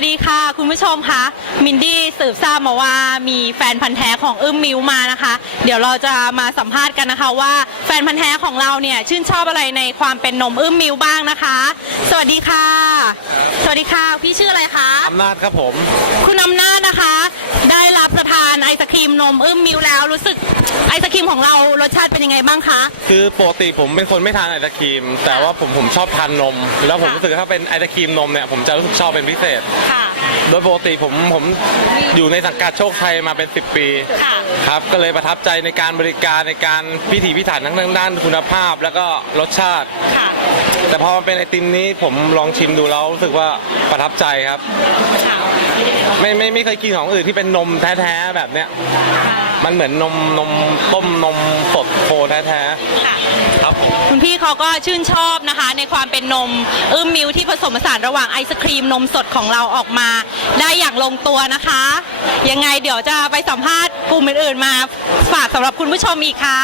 วัสดีค่ะ คุณผู้ชมคะมินดี้สืบทราบมาว่ามีแฟนพันธ์แท้ของอึ้มมิวมานะคะ เดี๋ยวเราจะมาสัมภาษณ์กันนะคะว่าแฟนพันธ์แท้ของเราเนี่ยชื่นชอบอะไรในความเป็นนมอึ้มมิวบ้างนะคะ สวัสดีค่ะ สวัสดีค่ะ พี่ชื่ออะไรคะ อำนาจครับผม คุณอำนาจนะคะ มนมอึ้มมิวแล้วรู้สึกไอศครีมของเรารสชาติเป็นยังไงบ้างคะ คือปกติผมเป็นคนไม่ทานไอศครีม แต่ว่าผมผมชอบทานนม แล้วผมค่ะรู้สึกว่าถ้าเป็นไอศครีมนมเนี่ยผมจะรู้สึกชอบเป็นพิเศษ ค่ะ โดยปกติผมผมอยู่ในสังกัดโชคชัยมาเป็น 10 ปี ค่ะ ครับก็เลยประทับใจในการบริการในการพิถีพิถันทั้งด้านคุณภาพ แล้วก็รสชาติ ค่ะ แต่พอมาเป็นไอติมนี้ผมลองชิมดูแล้วรู้สึกว่าประทับใจครับค่ะไม่ไม่ไม่เคยกินของอื่นที่เป็นนมแท้ๆแบบเนี้ย มันเหมือนนมนมต้มนมสดโคแท้ค่ะๆครับ คุณพี่เขาก็ชื่นชอบนะคะ ในความเป็นนมอึ้มมิวที่ผสมผสานระหว่างไอศครีมนมสดของเราออกมา ได้อย่างลงตัวนะคะ ยังไงเดี๋ยวจะไปสัมภาษณ์กลุ่มอื่นๆมา ฝากสำหรับคุณผู้ชมอีกค่ะ